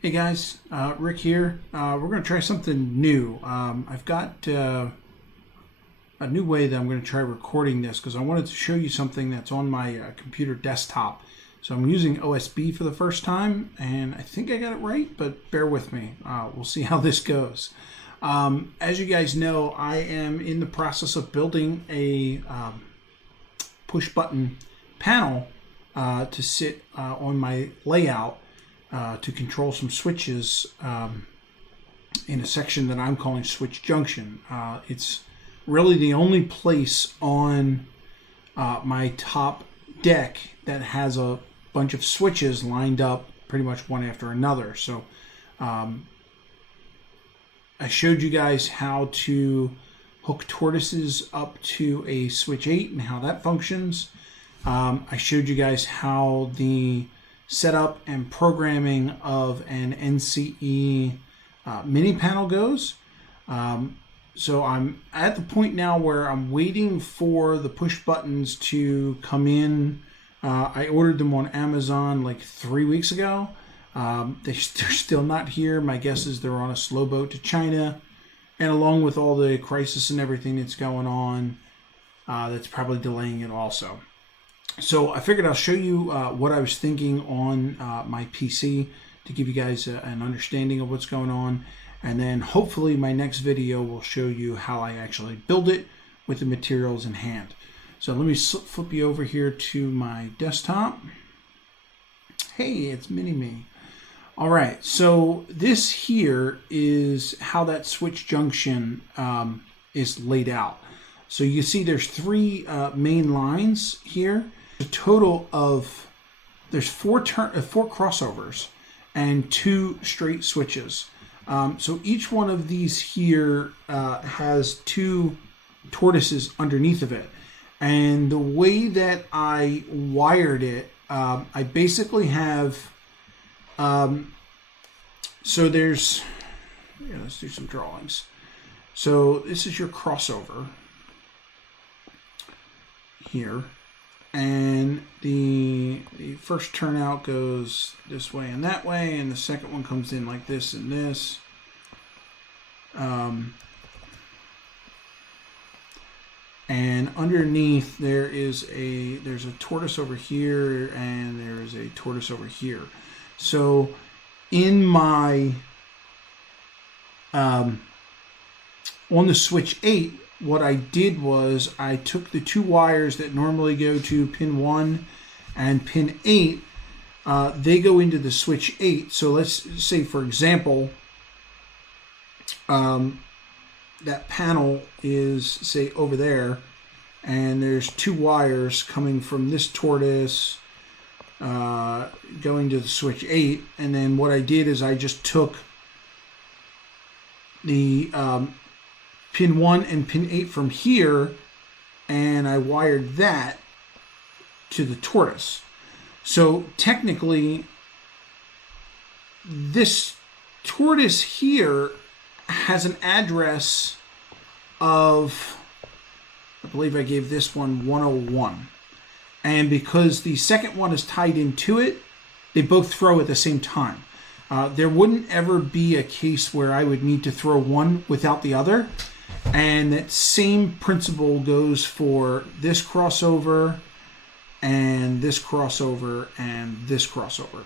Hey guys, Rick here. We're going to try something new. I've got a new way that I'm going to try recording this because I wanted to show you something that's on my computer desktop. So I'm using OSB for the first time, and I think I got it right, but bear with me. We'll see how this goes. As you guys know, I am in the process of building a push-button panel to sit on my layout to control some switches in a section that I'm calling Switch Junction. It's really the only place on my top deck that has a bunch of switches lined up pretty much one after another. So I showed you guys how to hook tortoises up to a switch 8 and how that functions. I showed you guys how the setup and programming of an NCE mini panel goes. So I'm at the point now where I'm waiting for the push buttons to come in. I ordered them on Amazon like 3 weeks ago. They're still not here. My guess is they're on a slow boat to China. And along with all the crisis and everything that's going on, that's probably delaying it also. So I figured I'll show you what I was thinking on my PC to give you guys an understanding of what's going on. And then hopefully my next video will show you how I actually build it with the materials in hand. So let me flip you over here to my desktop. Hey, it's Mini-Me. All right, so this here is how that switch junction is laid out. So you see there's three main lines here. A total of, there's four crossovers and 2 straight switches. So each one of these here has 2 tortoises underneath of it. And the way that I wired it, I basically have, so there's, let's do some drawings. So this is your crossover here. And the first turnout goes this way and that way, and the second one comes in like this and this. And underneath there's a tortoise over here, and there's a tortoise over here. So in my on the switch 8, what I did was I took the 2 wires that normally go to pin 1 and pin 8. They go into the switch 8. So let's say, for example, that panel is, say, over there, and there's 2 wires coming from this tortoise going to the switch 8. And then what I did is I just took the pin 1 and pin 8 from here, and I wired that to the tortoise. So technically, this tortoise here has an address of, I believe I gave this one 101. And because the second one is tied into it, they both throw at the same time. There wouldn't ever be a case where I would need to throw one without the other. And that same principle goes for this crossover and this crossover and this crossover.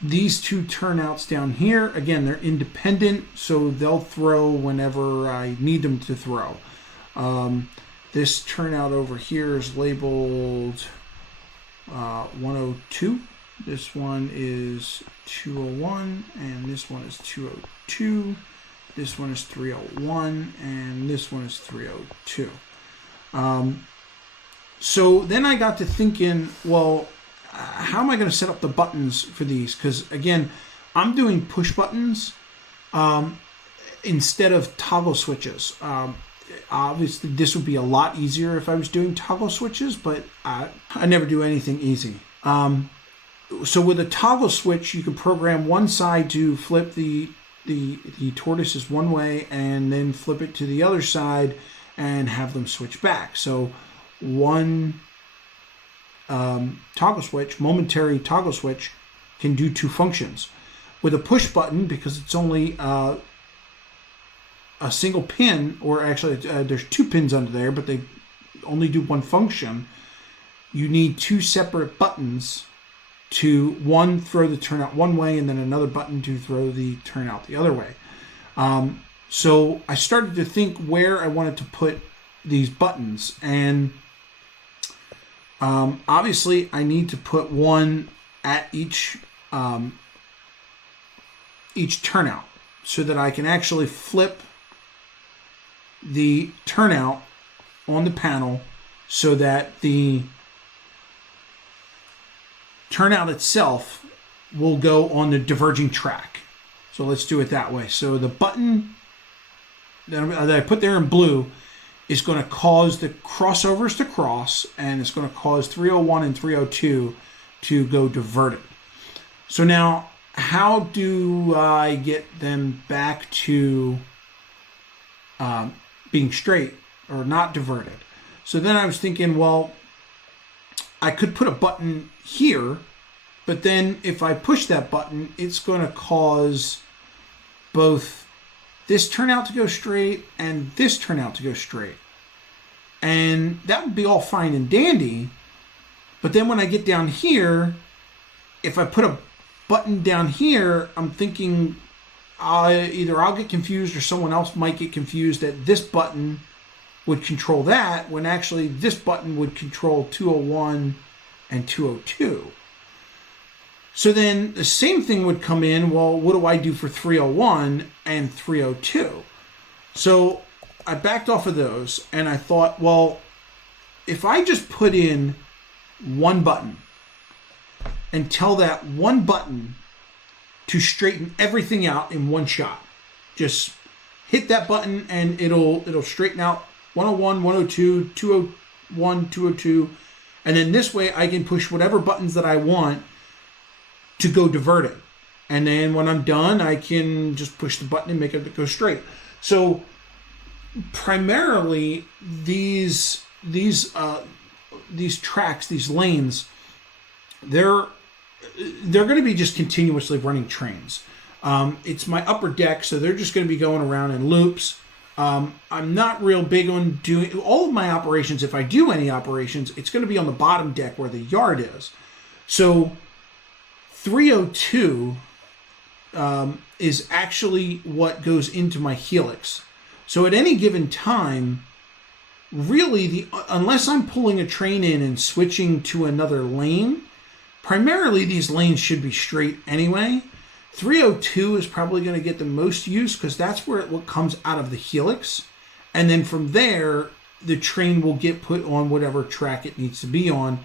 These 2 turnouts down here, again, they're independent, so they'll throw whenever I need them to throw. This turnout over here is labeled 102. This one is 201, and this one is 202. This one is 301, and this one is 302. So then I got to thinking, well, how am I going to set up the buttons for these? Because, again, I'm doing push buttons instead of toggle switches. Obviously, this would be a lot easier if I was doing toggle switches, but I never do anything easy. So with a toggle switch, you can program one side to flip the tortoise is one way, and then flip it to the other side and have them switch back. So one toggle switch, momentary toggle switch, can do 2 functions. With a push button, because it's only a single pin, or actually there's 2 pins under there, but they only do one function. You need 2 separate buttons to, one, throw the turnout one way, and then another button to throw the turnout the other way. So I started to think where I wanted to put these buttons, and obviously I need to put one at each turnout, so that I can actually flip the turnout on the panel so that the turnout itself will go on the diverging track. So let's do it that way. So the button that I put there in blue is going to cause the crossovers to cross, and it's going to cause 301 and 302 to go diverted. So now, how do I get them back to being straight or not diverted? So then I was thinking, well, I could put a button here, but then if I push that button, it's going to cause both this turnout to go straight and this turnout to go straight. And that would be all fine and dandy. But then when I get down here, if I put a button down here, I'm thinking either I'll get confused or someone else might get confused that this button would control that, when actually this button would control 201 and 202. So then the same thing would come in, well, what do I do for 301 and 302? So I backed off of those, and I thought, well, if I just put in one button and tell that one button to straighten everything out in one shot, just hit that button and it'll straighten out 101, 102, 201, 202, and then this way I can push whatever buttons that I want to go diverted. And then when I'm done, I can just push the button and make it go straight. So primarily these tracks, these lanes, they're going to be just continuously running trains. It's my upper deck, so they're just going to be going around in loops. I'm not real big on doing all of my operations. If I do any operations, it's going to be on the bottom deck where the yard is. So 302 is actually what goes into my helix. So at any given time, really, unless I'm pulling a train in and switching to another lane, primarily these lanes should be straight anyway. 302 is probably going to get the most use because that's where what comes out of the helix. And then from there, the train will get put on whatever track it needs to be on.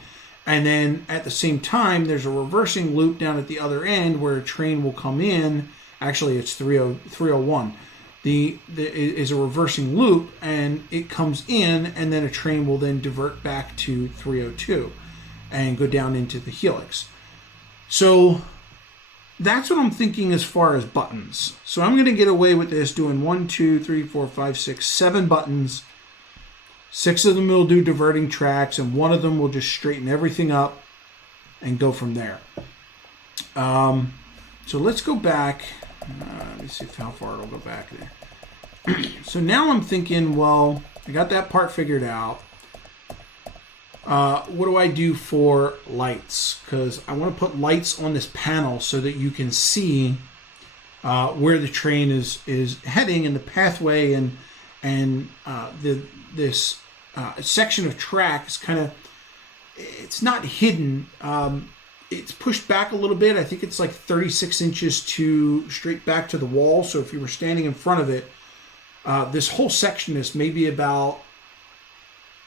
And then at the same time, there's a reversing loop down at the other end where a train will come in. Actually, it's 301. Is a reversing loop, and it comes in, and then a train will then divert back to 302 and go down into the helix. So that's what I'm thinking as far as buttons. So I'm going to get away with this doing 1, 2, 3, 4, 5, 6, 7 buttons. 6 of them will do diverting tracks, and 1 of them will just straighten everything up and go from there. So let's go back. Let me see how far it'll go back there. So now I'm thinking, well, I got that part figured out. What do I do for lights? Because I want to put lights on this panel so that you can see where the train is heading and the pathway, and this section of track is kind of, it's not hidden. It's pushed back a little bit. I think it's like 36 inches to straight back to the wall. So if you were standing in front of it, this whole section is maybe about,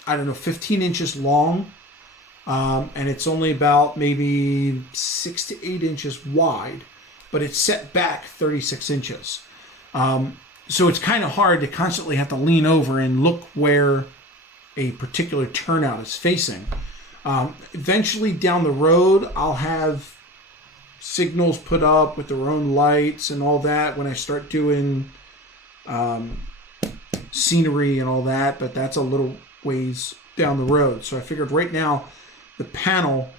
15 inches long. And it's only about maybe 6 to 8 inches wide, but it's set back 36 inches. So it's kind of hard to constantly have to lean over and look where a particular turnout is facing. Eventually down the road, I'll have signals put up with their own lights and all that when I start doing scenery and all that, but that's a little ways down the road. So I figured right now the panel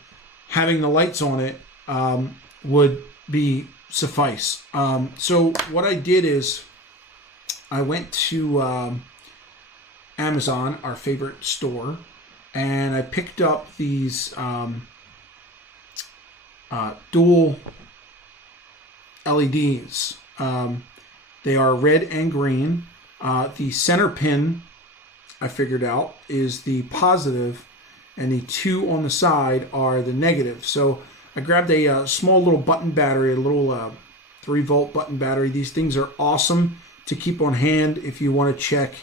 having the lights on it would be suffice. So what I did is I went to Amazon, our favorite store, and I picked up these dual LEDs. They are red and green. The center pin, I figured out, is the positive, and the two on the side are the negative. So I grabbed a small little button battery, a little 3-volt button battery. These things are awesome to keep on hand if you want to check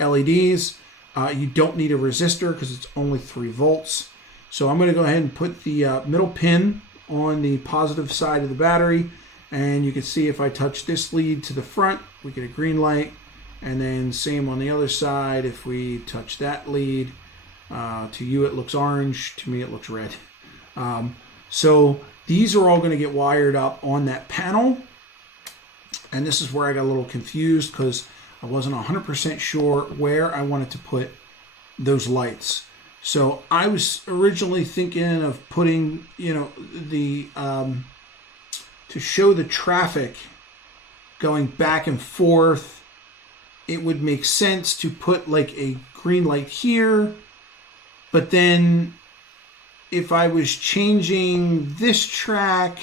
LEDs. You don't need a resistor because it's only 3 volts. So I'm going to go ahead and put the middle pin on the positive side of the battery, and you can see if I touch this lead to the front, we get a green light, and then same on the other side. If we touch that lead, to you it looks orange, to me it looks red. So these are all going to get wired up on that panel, and this is where I got a little confused because I wasn't 100% sure where I wanted to put those lights. So I was originally thinking of putting, the to show the traffic going back and forth. It would make sense to put like a green light here, but then if I was changing this track,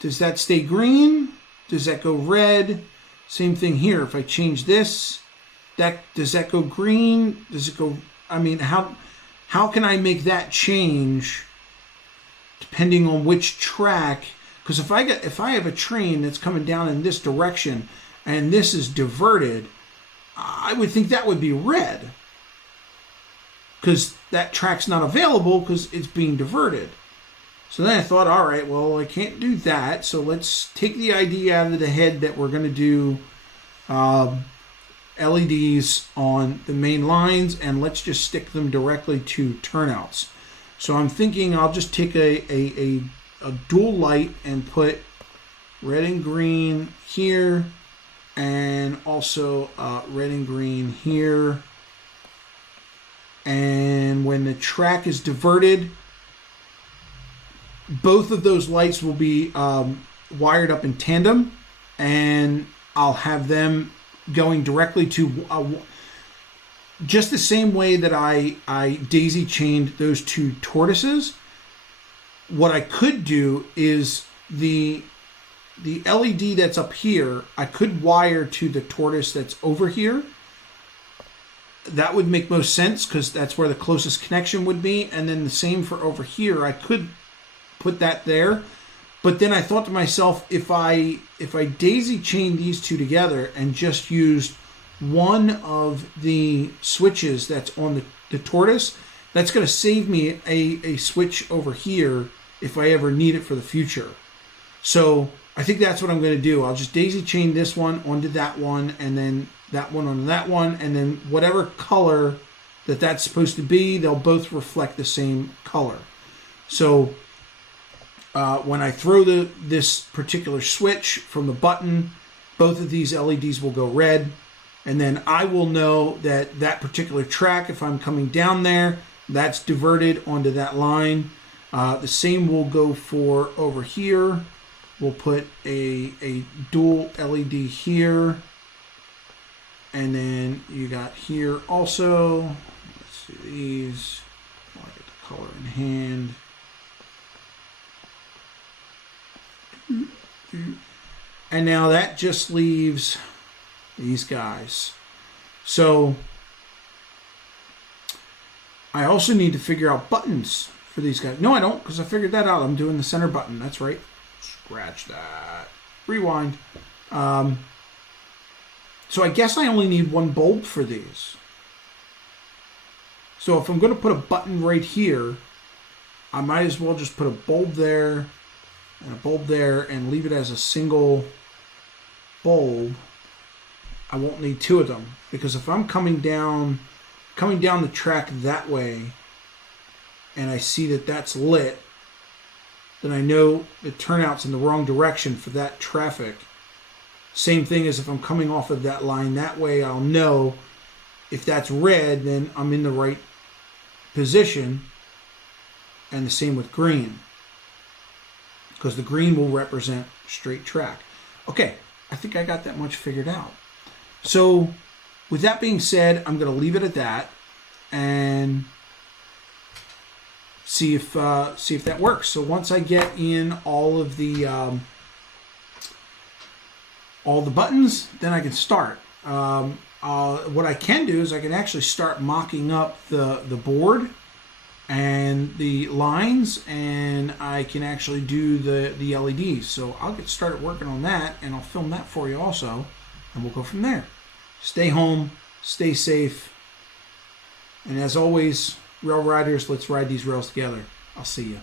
does that stay green? Does that go red? Same thing here. If I change this, does that go green? Does it go? I mean, how can I make that change depending on which track? Because if I have a train that's coming down in this direction and this is diverted, I would think that would be red because that track's not available because it's being diverted. So then I thought, all right, well, I can't do that. So let's take the idea out of the head that we're going to do LEDs on the main lines, and let's just stick them directly to turnouts. So I'm thinking I'll just take a dual light and put red and green here, and also red and green here. And when the track is diverted, both of those lights will be wired up in tandem, and I'll have them going directly to just the same way that I daisy chained those two tortoises. What I could do is the LED that's up here, I could wire to the tortoise that's over here. That would make most sense because that's where the closest connection would be. And then the same for over here. I could put that there. But then I thought to myself, if I daisy chain these two together and just used one of the switches that's on the tortoise, that's going to save me a switch over here if I ever need it for the future. So I think that's what I'm going to do. I'll just daisy chain this one onto that one, and then that one onto that one, and then whatever color that's supposed to be, they'll both reflect the same color. So when I throw this particular switch from the button, both of these LEDs will go red, and then I will know that particular track, if I'm coming down there, that's diverted onto that line. The same will go for over here. We'll put a dual LED here, and then you got here also. Let's see these. I'll get the color in hand. And now that just leaves these guys. So I also need to figure out buttons for these guys. No, I don't, because I figured that out. I'm doing the center button. That's right. Scratch that. Rewind. So I guess I only need one bulb for these. So if I'm going to put a button right here, I might as well just put a bulb there and a bulb there and leave it as a single bulb. I won't need two of them, because if I'm coming down the track that way and I see that that's lit, then I know the turnout's in the wrong direction for that traffic. Same thing as if I'm coming off of that line that way, I'll know if that's red, then I'm in the right position. And the same with green. because the green will represent straight track. Okay, I think I got that much figured out. So with that being said, I'm going to leave it at that and see if that works. So once I get in all the buttons, then I can start. What I can do is I can actually start mocking up the board and the lines, and I can actually do the LEDs. So I'll get started working on that, and I'll film that for you also, and we'll go from there. Stay home, stay safe, and as always, rail riders, let's ride these rails together. I'll see you.